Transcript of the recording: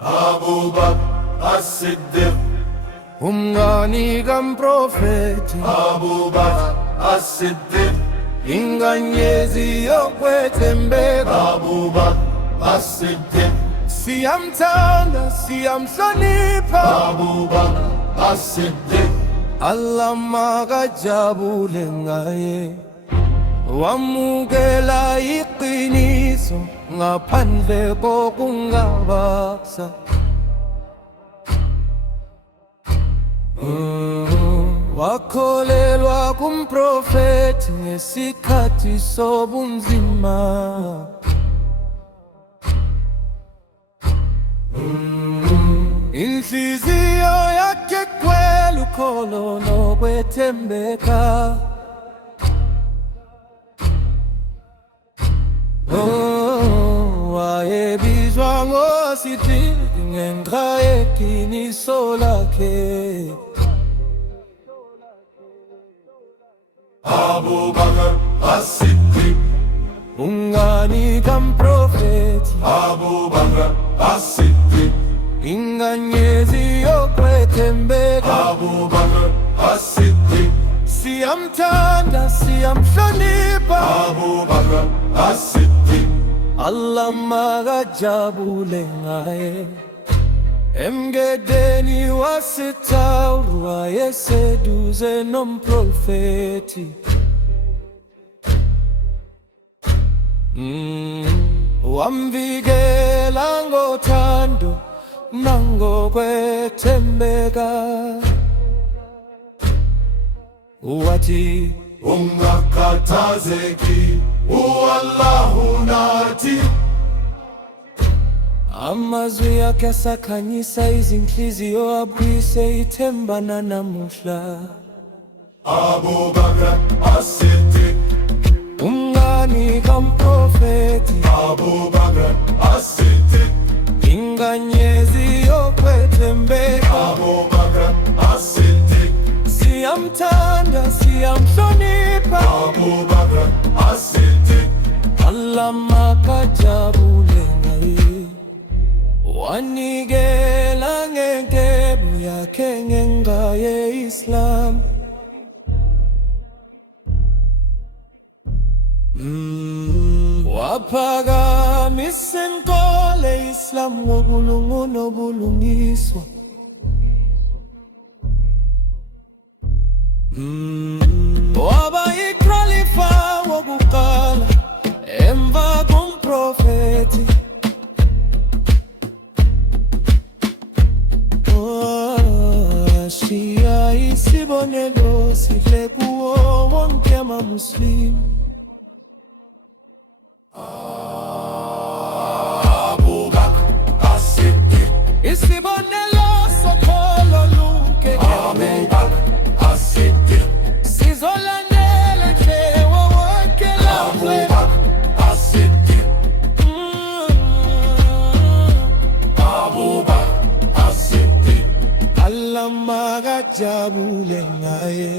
Abu Bakr as-Siddiq, umngani kamprofethi Abu Bakr as-Siddiq, inkanyezi yokwethembeka. Abu Bakr as-Siddiq, Siyamthanda, siyamhlonipha, Abu Bakr as-Siddiq, Allah makajabule ngaye, wamukela iqiniso ngaphandle kokungabasa. Wakholelwa kumprofethi ngesikhathi sobunzima. Inhliziyo yakhe kwela ukholo nokwethembeka. Wayebizwa ngoSiddiq ngenxa yeqiniso lakhe. Abu Bakr as-Siddiq, Umngani kamprofethi, Abu Bakr as-Siddiq, inkanyezi yokwethembeka. Abu Bakr as-Siddiq, Siyamthanda, siyamhlonipha, Abu Bakr as-Siddiq, Allah makajabule ngaye. Emgedeni wasithawuru wayeseduze nomprofethi. Wamvikela ngothando nangokwethembeka. Wathi ungakhathazeki, uwallahu nathi. amazwi akhe asakhanyisa izinhliziyo, abuyise ithemba nanamuhla. Abu Bakr as-Siddiq, Umngani kamprofethi, Abu Bakr as-Siddiq, inkanyezi yokwethembeka. Abu Bakr as-Siddiq, Siyamthanda, siyamhlonipha, Abu Bakr as-Siddiq, Allah makajabule ngaye. Wanikela ngenkebo yakhe ngenxa ye-Islam. Waphakamisa inkolo Islam ngobulungu nobulungiswa. Waba ikhalifa wokuqala emva komprofethi. Ashiya isibonelo sihle kuwo wonke amaMuslim. Abu Bakr as-Siddiq, Isibonelo sokholo lunke Abu Bakr as-Siddiq, sizolandela nje wonke Abu laphe. Bakr as-Siddiq, Abu Bakr as-Siddiq, Allah makajabule ngaye.